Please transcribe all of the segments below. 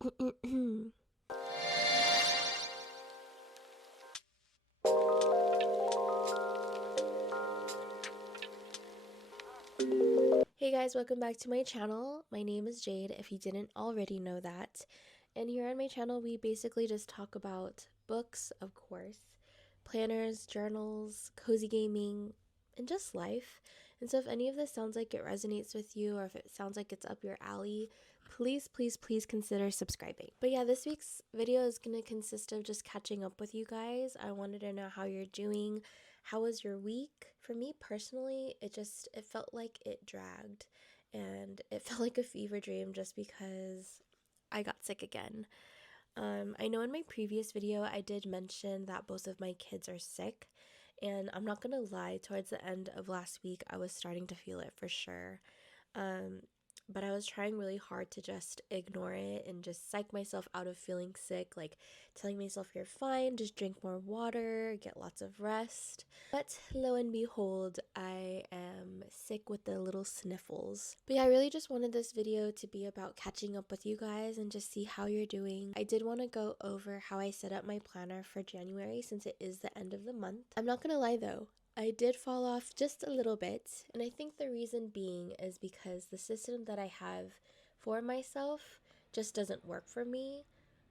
Hey guys, welcome back to my channel. My name is Jade, if you didn't already know that. And here on my channel, we basically just talk about books, of course, planners, journals, cozy gaming, and just life. And so if any of this sounds like it resonates with you, or if it sounds like it's up your alley, please consider subscribing. But yeah, this week's video is going to consist of just catching up with you guys. I wanted to know how you're doing. How was your week? For me personally, it felt like it dragged, and it felt like a fever dream just because I got sick again. I know in my previous video I did mention that both of my kids are sick, and I'm not gonna lie, towards the end of last week I was starting to feel it for sure. Um, but I was trying really hard to just ignore it and just psych myself out of feeling sick, like telling myself you're fine, just drink more water, get lots of rest. But lo and behold, I am sick with the little sniffles. But yeah, I really just wanted this video to be about catching up with you guys and just see how you're doing. I did want to go over how I set up my planner for January since it is the end of the month. I'm not gonna lie though, I did fall off just a little bit, and I think the reason being is because the system that I have for myself just doesn't work for me.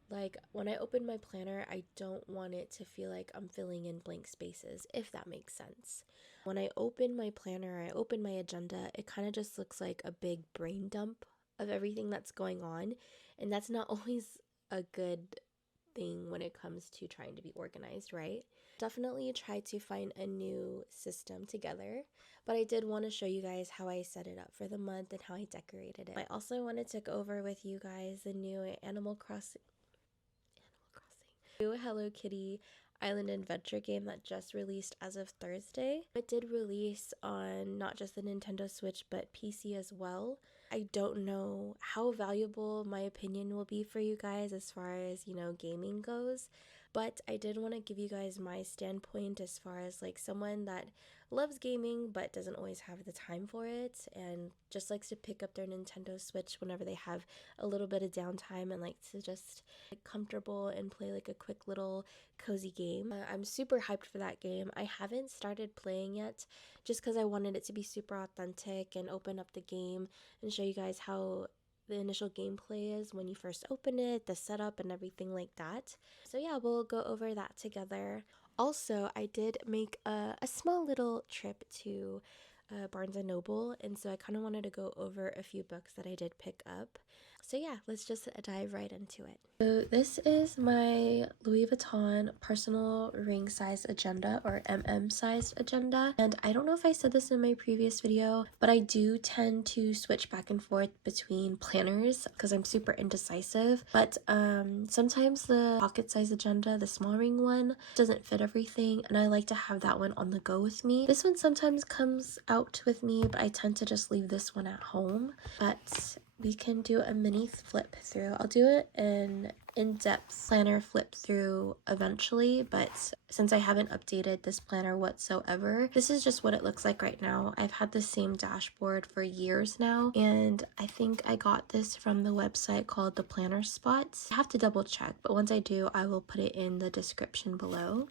Like, when I open my planner, I don't want it to feel like I'm filling in blank spaces, if that makes sense. When I open my planner, I open my agenda, it kind of just looks like a big brain dump of everything that's going on, and that's not always a good thing when it comes to trying to be organized, right? Definitely try to find a new system together, but I did want to show you guys how I set it up for the month and how I decorated it. I also wanted to go over with you guys the new new Hello Kitty Island Adventure game that just released as of Thursday. It did release on not just the Nintendo Switch but PC as well. I don't know how valuable my opinion will be for you guys as far as, gaming goes, but I did want to give you guys my standpoint as far as like someone that loves gaming but doesn't always have the time for it and just likes to pick up their Nintendo Switch whenever they have a little bit of downtime and like to just get comfortable and play like a quick little cozy game. I'm super hyped for that game. I haven't started playing yet just because I wanted it to be super authentic and open up the game and show you guys how the initial gameplay is when you first open it, the setup and everything like that. So yeah, we'll go over that together. Also, I did make a small little trip to Barnes & Noble, and so I kind of wanted to go over a few books that I did pick up. So yeah, let's just dive right into it. So this is my Louis Vuitton personal ring size agenda, or sized agenda. And I don't know if I said this in my previous video, but I do tend to switch back and forth between planners because I'm super indecisive. But sometimes the pocket size agenda, the small ring one, doesn't fit everything, and I like to have that one on the go with me. This one sometimes comes out with me, but I tend to just leave this one at home. But we can do a mini flip through. I'll do it an in-depth planner flip through eventually, but since I haven't updated this planner whatsoever, this is just what it looks like right now. I've had the same dashboard for years now, and I think I got this from the website called the Planner Spot. I have to double check, but once I do, I will put it in the description below.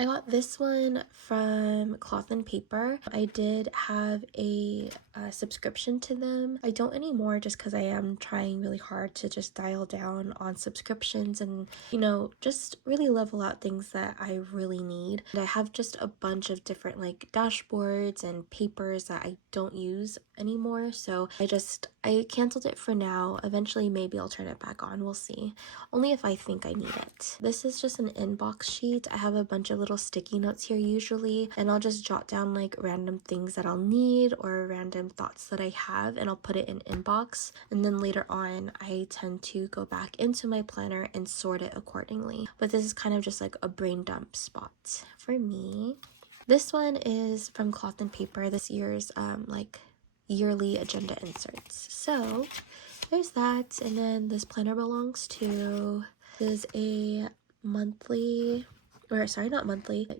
I got this one from Cloth and Paper. I did have a subscription to them. I don't anymore just because I am trying really hard to just dial down on subscriptions and, just really level out things that I really need. And I have just a bunch of different like dashboards and papers that I don't use anymore. So I canceled it for now. Eventually, maybe I'll turn it back on. We'll see. Only if I think I need it. This is just an inbox sheet. I have a bunch of little sticky notes here usually, and I'll just jot down like random things that I'll need or random thoughts that I have, and I'll put it in inbox. And then later on, I tend to go back into my planner and sort it accordingly. But this is kind of just like a brain dump spot for me. This one is from Cloth and Paper, this year's yearly agenda inserts. So there's that, and then this planner belongs to is a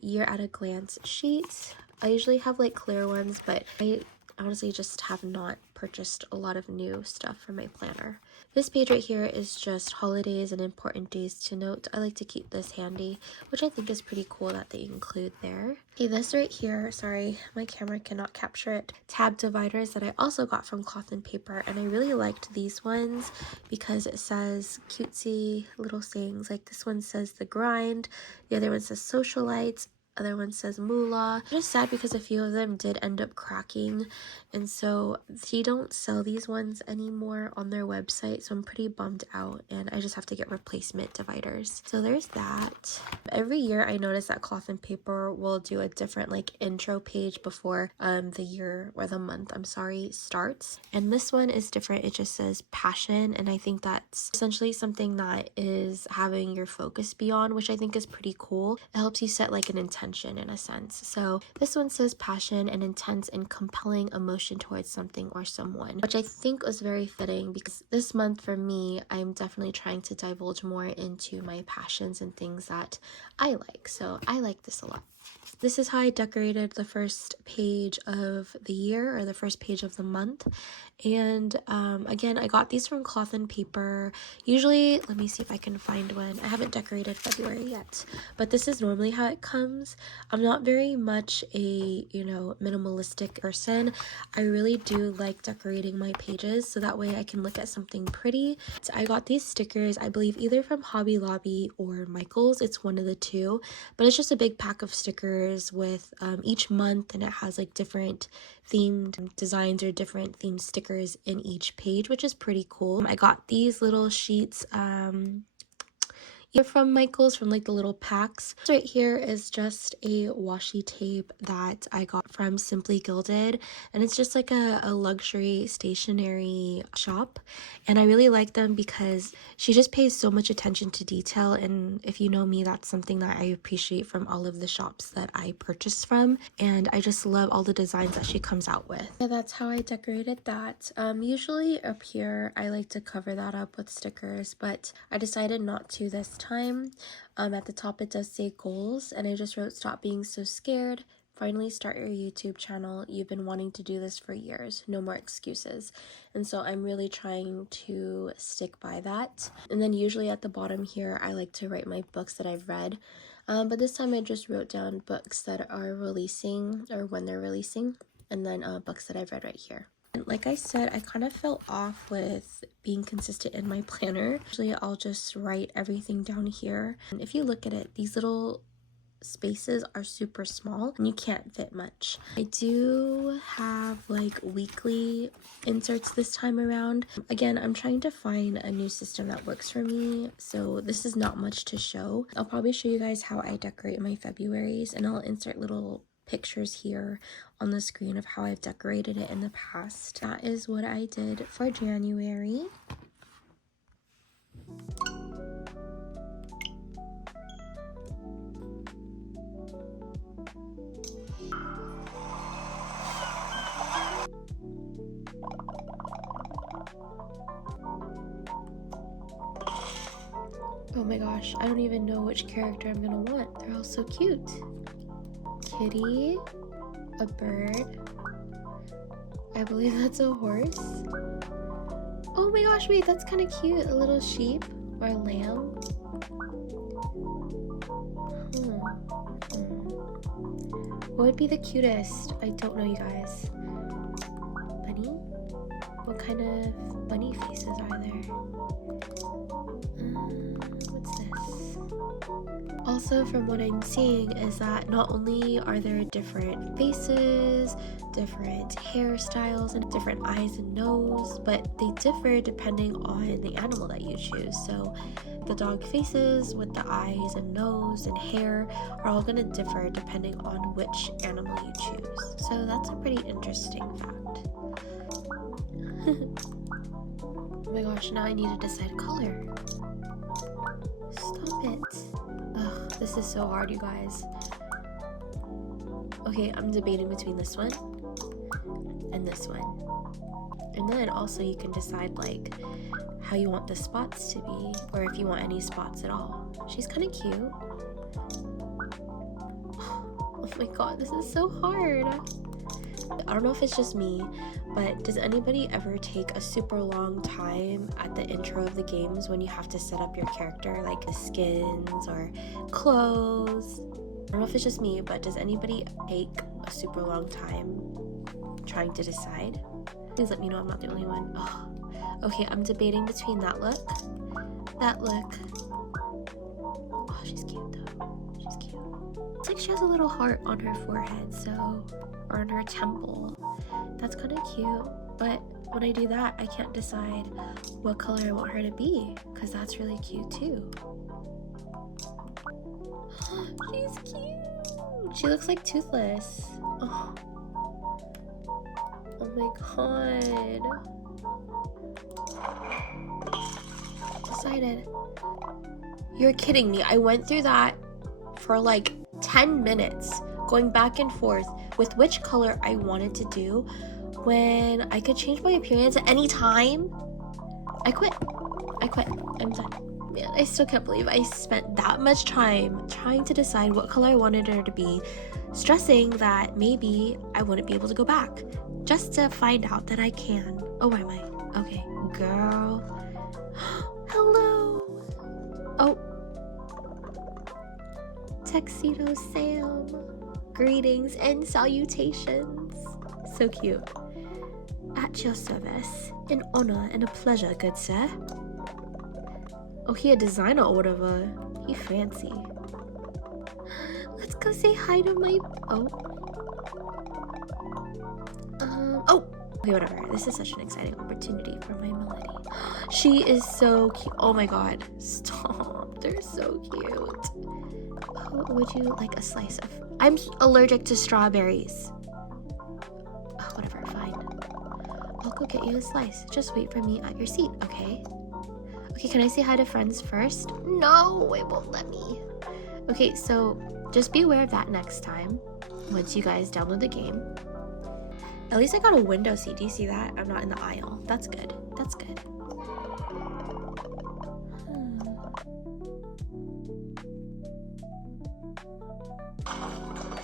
year at a glance sheet. I usually have like clear ones, but I honestly just have not purchased a lot of new stuff for my planner. This page right here is just holidays and important days to note. I like to keep this handy, which I think is pretty cool that they include there. Okay, this right here, sorry, my camera cannot capture it. Tab dividers that I also got from Cloth and Paper, and I really liked these ones because it says cutesy little sayings. Like this one says the grind, the other one says socialites, other one says moolah. I'm just sad because a few of them did end up cracking, and so they don't sell these ones anymore on their website, so I'm pretty bummed out, and I just have to get replacement dividers. So there's that. Every year I notice that Cloth and Paper will do a different like intro page before the year or the month, I'm sorry, starts, and this one is different. It just says passion, and I think that's essentially something that is having your focus be on, which I think is pretty cool. It helps you set like an intention in a sense. So this one says passion, and intense and compelling emotion towards something or someone, which I think was very fitting because this month for me, I'm definitely trying to divulge more into my passions and things that I like. So I like this a lot. This is how I decorated the first page of the year, or the first page of the month. And again, I got these from Cloth and Paper. Usually, let me see if I can find one. I haven't decorated February yet, but this is normally how it comes. I'm not very much a, minimalistic person. I really do like decorating my pages so that way I can look at something pretty. So I got these stickers, I believe either from Hobby Lobby or Michael's. It's one of the two, but it's just a big pack of stickers with each month, and it has like different themed designs or different themed stickers in each page, which is pretty cool. I got these little sheets either from Michael's, from like the little packs. This right here is just a washi tape that I got from Simply Gilded, and it's just like a luxury stationery shop, and I really like them because she just pays so much attention to detail, and if you know me, that's something that I appreciate from all of the shops that I purchase from, and I just love all the designs that she comes out with. Yeah, that's how I decorated that. Usually up here I like to cover that up with stickers, but I decided not to this time. At the top it does say goals, and I just wrote stop being so scared, finally start your YouTube channel, you've been wanting to do this for years, no more excuses. And so I'm really trying to stick by that. And then usually at the bottom here I like to write my books that I've read, but this time I just wrote down books that are releasing or when they're releasing, and then books that I've read right here. Like I said, I kind of fell off with being consistent in my planner. Usually I'll just write everything down here. And if you look at it, these little spaces are super small and you can't fit much. I do have like weekly inserts this time around. Again, I'm trying to find a new system that works for me, so this is not much to show. I'll probably show you guys how I decorate my Februaries, and I'll insert little pictures here on the screen of how I've decorated it in the past. That is what I did for January. Oh my gosh, I don't even know which character I'm gonna want. They're all so cute. Kitty, a bird, I believe that's a horse. Oh my gosh, wait, that's kind of cute. A little sheep or a lamb. What would be the cutest? I don't know, you guys. Bunny? What kind of bunny faces are there? What's this? Also, from what I'm seeing is that not only are there different faces, different hairstyles, and different eyes and nose, but they differ depending on the animal that you choose. So the dog faces with the eyes and nose and hair are all going to differ depending on which animal you choose. So that's a pretty interesting fact. Oh my gosh, now I need to decide color. Stop it. Ugh, this is so hard, you guys. Okay, I'm debating between this one and this one. And then also you can decide like how you want the spots to be, or if you want any spots at all. She's kind of cute. Oh my god, this is so hard. I don't know if it's just me, but does anybody ever take a super long time at the intro of the games when you have to set up your character, like the skins or clothes? I don't know if it's just me, but does anybody take a super long time trying to decide? Please let me know I'm not the only one. Oh, okay, I'm debating between that look. Oh, she's cute though. She's cute. It's like she has a little heart on her forehead, so, or on her temple. That's kind of cute, but when I do that, I can't decide what color I want her to be, because that's really cute too. She's cute. She looks like Toothless. Oh, oh my god. Decided. You're kidding me. I went through that for like 10 minutes, going back and forth with which color I wanted to do when I could change my appearance at any time. I quit. I'm done. Man, I still can't believe I spent that much time trying to decide what color I wanted her to be, stressing that maybe I wouldn't be able to go back, just to find out that I can. Oh, where am I? Okay, girl. Hello. Oh. Tuxedo Sam. Greetings and salutations. So cute. At your service. An honor and a pleasure, good sir. Oh, he a designer or whatever. He fancy. Let's go say hi to my... Oh! Okay, whatever. This is such an exciting opportunity for my Melody. She is so cute. Oh my god. Stop. They're so cute. Oh, would you like a slice of... I'm allergic to strawberries. Oh, whatever, fine. I'll go get you a slice. Just wait for me at your seat, okay? Okay, can I say hi to friends first? No, it won't let me. Okay, so just be aware of that next time once you guys download the game. At least I got a window seat. Do you see that? I'm not in the aisle. That's good. That's good.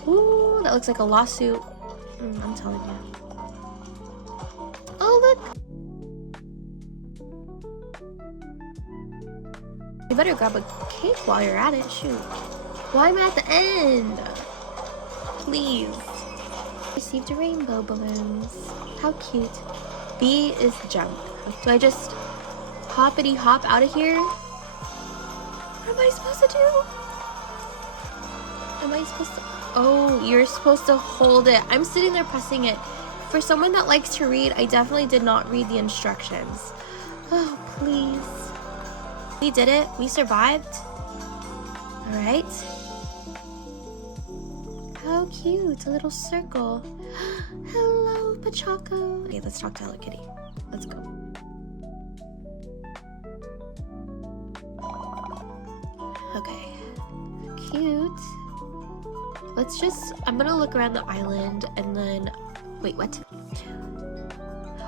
Ooh, that looks like a lawsuit. I'm telling you. Oh, look! You better grab a cake while you're at it. Shoot. Why am I at the end? Please. Received rainbow balloons. How cute. B is jump. Do I just hoppity hop out of here? What am I supposed to do? Am I supposed to... Oh, you're supposed to hold it. I'm sitting there pressing it. For someone that likes to read, I definitely did not read the instructions. Oh, please. We did it. We survived. All right. How cute. A little circle. Hello, Pachaco. Okay, let's talk to Hello Kitty. Let's go. Okay. Cute. Let's just... I'm gonna look around the island and then... Wait, what?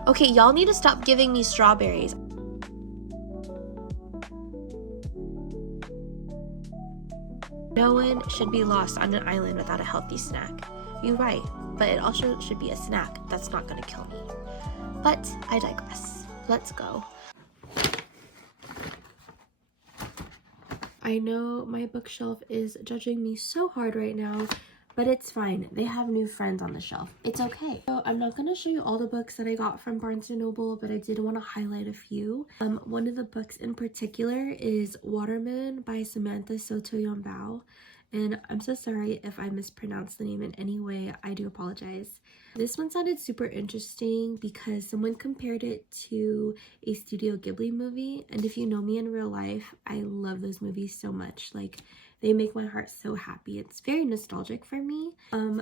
Okay, y'all need to stop giving me strawberries. No one should be lost on an island without a healthy snack. You're right, but it also should be a snack that's not gonna kill me. But I digress. Let's go. I know my bookshelf is judging me so hard right now, but it's fine. They have new friends on the shelf. It's okay. So I'm not going to show you all the books that I got from Barnes & Noble, but I did want to highlight a few. One of the books in particular is Waterman by Samantha Sotoyombao. And I'm so sorry if I mispronounced the name in any way. I do apologize. This one sounded super interesting because someone compared it to a Studio Ghibli movie. And if you know me in real life, I love those movies so much. Like, they make my heart so happy. It's very nostalgic for me.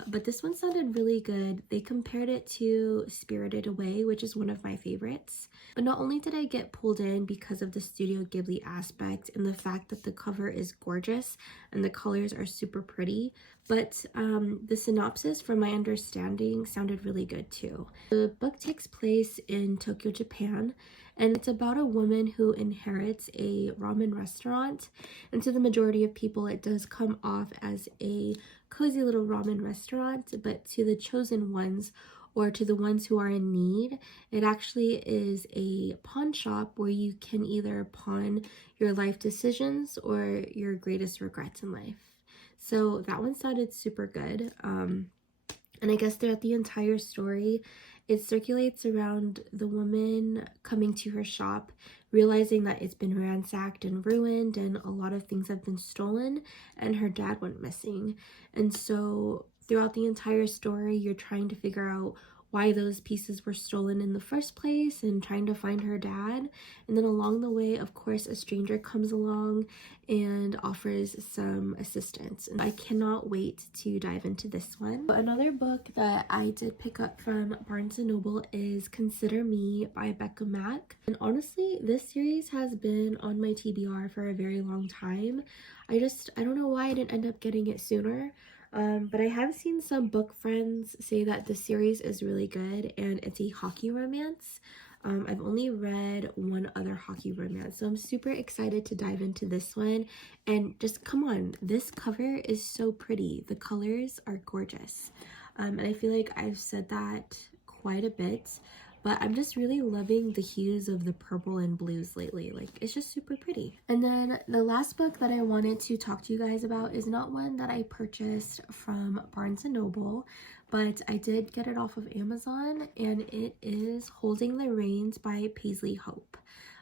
But this one sounded really good. They compared it to Spirited Away, which is one of my favorites. But not only did I get pulled in because of the Studio Ghibli aspect and the fact that the cover is gorgeous and the colors are super pretty, but the synopsis, from my understanding, sounded really good too. The book takes place in Tokyo, Japan, and it's about a woman who inherits a ramen restaurant. And to the majority of people, it does come off as a cozy little ramen restaurant, but to the chosen ones, or to the ones who are in need. It actually is a pawn shop where you can either pawn your life decisions or your greatest regrets in life. So that one sounded super good. And I guess throughout the entire story, it circulates around the woman coming to her shop, realizing that it's been ransacked and ruined and a lot of things have been stolen, and her dad went missing. And so throughout the entire story, you're trying to figure out why those pieces were stolen in the first place and trying to find her dad. And then along the way, of course, a stranger comes along and offers some assistance. And I cannot wait to dive into this one. Another book that I did pick up from Barnes & Noble is Consider Me by Becca Mack. And honestly, this series has been on my TBR for a very long time. I don't know why I didn't end up getting it sooner. But I have seen some book friends say that the series is really good and it's a hockey romance. I've only read one other hockey romance, so I'm super excited to dive into this one. And just come on, this cover is so pretty. The colors are gorgeous. And I feel like I've said that quite a bit, but I'm just really loving the hues of the purple and blues lately. Like, it's just super pretty. And then the last book that I wanted to talk to you guys about is not one that I purchased from Barnes & Noble, but I did get it off of Amazon, and it is Holding the Reins by Paisley Hope.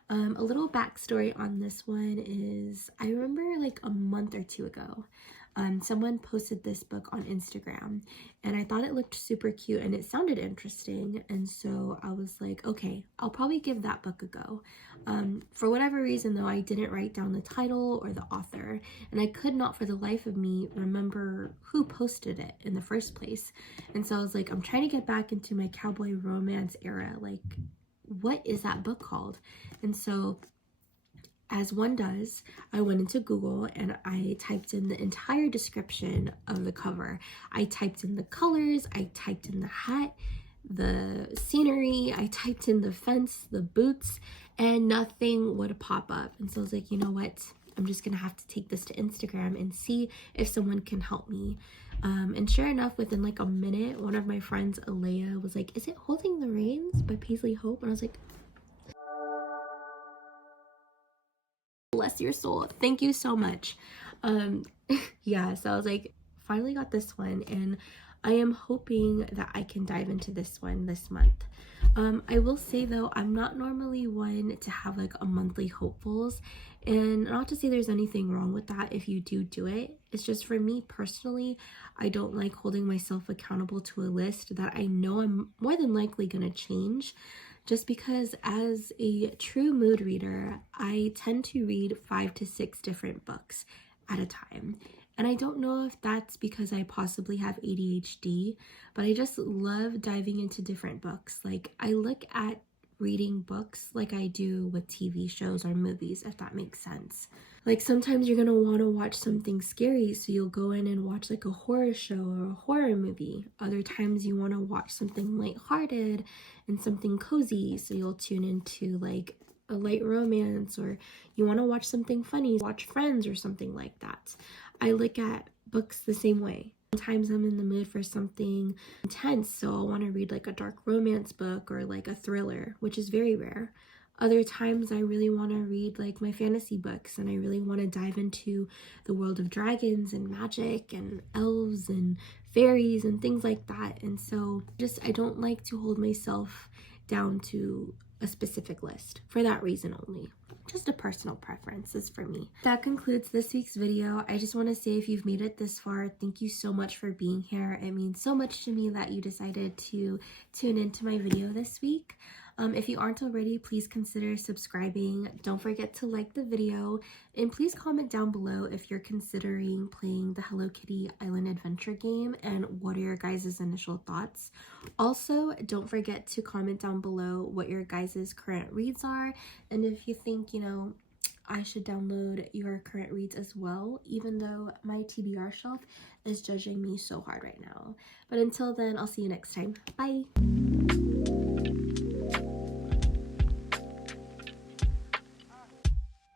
A little backstory on this one is, I remember like a month or two ago, someone posted this book on Instagram, and I thought it looked super cute and it sounded interesting, and so I was like, okay, I'll probably give that book a go. For whatever reason though, I didn't write down the title or the author, and I could not for the life of me remember who posted it in the first place. And so I was like, I'm trying to get back into my cowboy romance era, like what is that book called? And so as one does, I went into Google and I typed in the entire description of the cover. I typed in the colors, I typed in the hat, the scenery, I typed in the fence, the boots, and nothing would pop up. And so I was like, you know what? I'm just gonna have to take this to Instagram and see if someone can help me. And sure enough, within like a minute, one of my friends, Alea, was like, is it Holding the Reins by Paisley Hope? And I was like, bless your soul, thank you so much. Yeah, so I was like, finally got this one, and I am hoping that I can dive into this one this month. I will say though, I'm not normally one to have like a monthly hopefuls, and not to say there's anything wrong with that if you do it. It's just for me personally, I don't like holding myself accountable to a list that I know I'm more than likely gonna change, just because as a true mood reader, I tend to read 5 to 6 different books at a time. And I don't know if that's because I possibly have ADHD, but I just love diving into different books. Like, I look at reading books like I do with TV shows or movies, if that makes sense. Like, sometimes you're gonna want to watch something scary, so you'll go in and watch like a horror show or a horror movie. Other times you want to watch something lighthearted and something cozy, so you'll tune into like a light romance, or you want to watch something funny, watch Friends or something like that. I look at books the same way. Sometimes I'm in the mood for something intense, so I'll want to read like a dark romance book or like a thriller, which is very rare. Other times I really want to read like my fantasy books, and I really want to dive into the world of dragons and magic and elves and fairies and things like that. And so I don't like to hold myself down to a specific list for that reason only. Just a personal preference is for me. That concludes this week's video. I just want to say, if you've made it this far, thank you so much for being here. It means so much to me that you decided to tune into my video this week. If you aren't already, please consider subscribing. Don't forget to like the video, and please comment down below if you're considering playing the Hello Kitty Island Adventure game, and what are your guys' initial thoughts. Also, don't forget to comment down below what your guys' current reads are, and if you think, you know, I should download your current reads as well, even though my TBR shelf is judging me so hard right now. But until then, I'll see you next time. Bye!